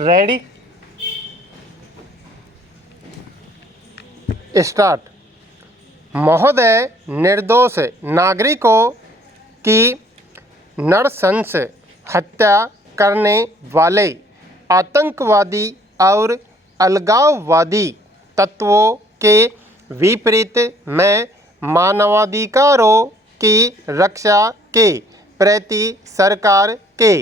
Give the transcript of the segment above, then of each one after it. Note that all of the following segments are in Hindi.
Ready start. महोदय, निर्दोष नागरिकों की नृशंस हत्या करने वाले आतंकवादी और अलगाववादी तत्वों के विपरीत मैं मानवाधिकारों की रक्षा के प्रति सरकार के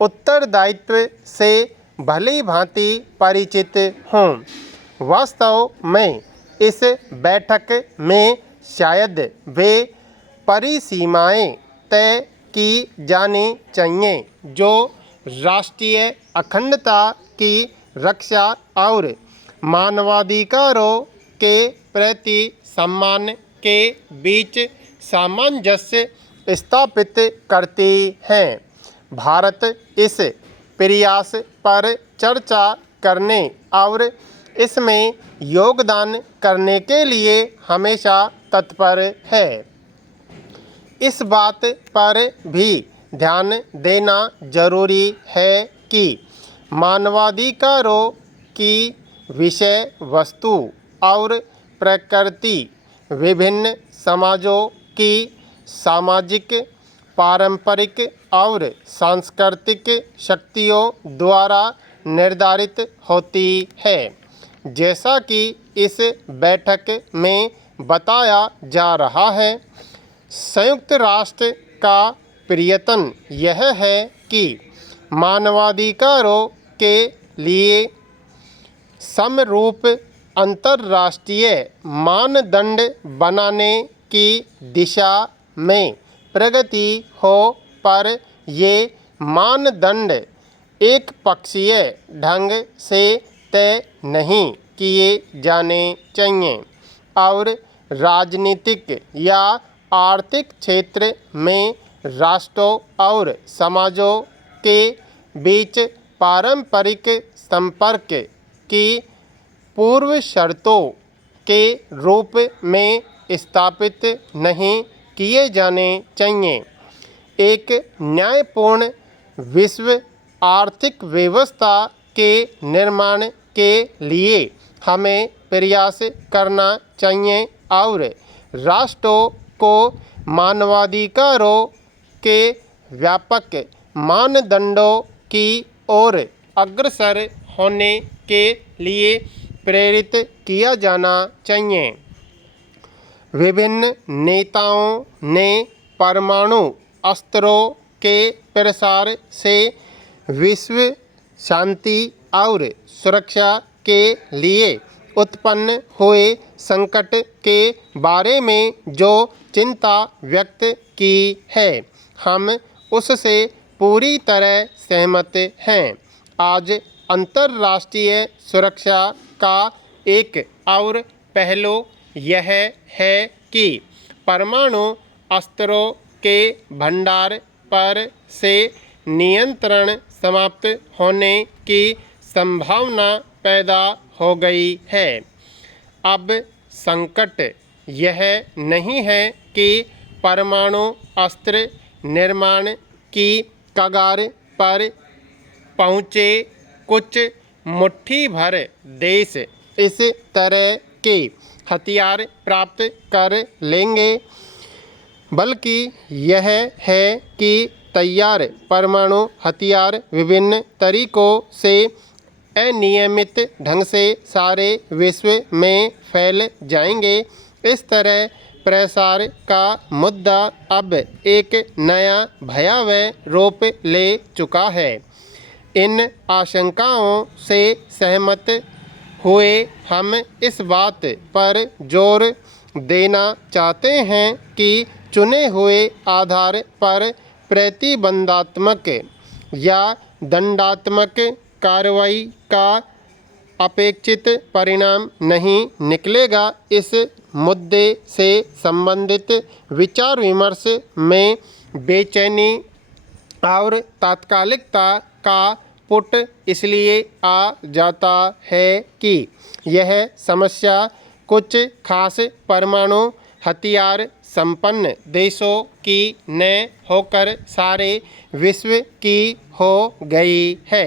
उत्तरदायित्व से भली भांति परिचित हूँ। वास्तव में इस बैठक में शायद वे परिसीमाएं तय की जानी चाहिए जो राष्ट्रीय अखंडता की रक्षा और मानवाधिकारों के प्रति सम्मान के बीच सामंजस्य स्थापित करती हैं। भारत इस प्रयास पर चर्चा करने और इसमें योगदान करने के लिए हमेशा तत्पर है। इस बात पर भी ध्यान देना जरूरी है कि मानवाधिकारों की विषय वस्तु और प्रकृति विभिन्न समाजों की सामाजिक, पारंपरिक और सांस्कृतिक शक्तियों द्वारा निर्धारित होती है। जैसा कि इस बैठक में बताया जा रहा है, संयुक्त राष्ट्र का प्रयत्न यह है कि मानवाधिकारों के लिए समरूप अंतर्राष्ट्रीय मानदंड बनाने की दिशा में प्रगति हो, पर ये मानदंड एक पक्षीय ढंग से तय नहीं किए जाने चाहिए और राजनीतिक या आर्थिक क्षेत्र में राष्ट्रों और समाजों के बीच पारंपरिक संपर्क की पूर्व शर्तों के रूप में स्थापित नहीं किए जाने चाहिए। एक न्यायपूर्ण विश्व आर्थिक व्यवस्था के निर्माण के लिए हमें प्रयास करना चाहिए और राष्ट्रों को मानवाधिकारों के व्यापक मानदंडों की ओर अग्रसर होने के लिए प्रेरित किया जाना चाहिए। विभिन्न नेताओं ने परमाणु अस्त्रों के प्रसार से विश्व शांति और सुरक्षा के लिए उत्पन्न हुए संकट के बारे में जो चिंता व्यक्त की है, हम उससे पूरी तरह सहमत हैं। आज अंतर्राष्ट्रीय सुरक्षा का एक और पहलू यह है कि परमाणु अस्त्रों के भंडार पर से नियंत्रण समाप्त होने की संभावना पैदा हो गई है। अब संकट यह नहीं है कि परमाणु अस्त्र निर्माण की कगार पर पहुँचे कुछ मुट्ठी भर देश इस तरह के हथियार प्राप्त कर लेंगे, बल्कि यह है कि तैयार परमाणु हथियार विभिन्न तरीकों से अनियमित ढंग से सारे विश्व में फैल जाएंगे। इस तरह प्रसार का मुद्दा अब एक नया भयावह रूप ले चुका है। इन आशंकाओं से सहमत हुए हम इस बात पर जोर देना चाहते हैं कि चुने हुए आधार पर प्रतिबंधात्मक या दंडात्मक कार्रवाई का अपेक्षित परिणाम नहीं निकलेगा। इस मुद्दे से संबंधित विचार विमर्श में बेचैनी और तात्कालिकता का पुट इसलिए आ जाता है कि यह समस्या कुछ खास परमाणु हथियार संपन्न देशों की न होकर सारे विश्व की हो गई है।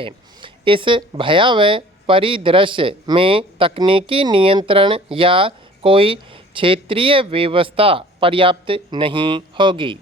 इस भयावह परिदृश्य में तकनीकी नियंत्रण या कोई क्षेत्रीय व्यवस्था पर्याप्त नहीं होगी।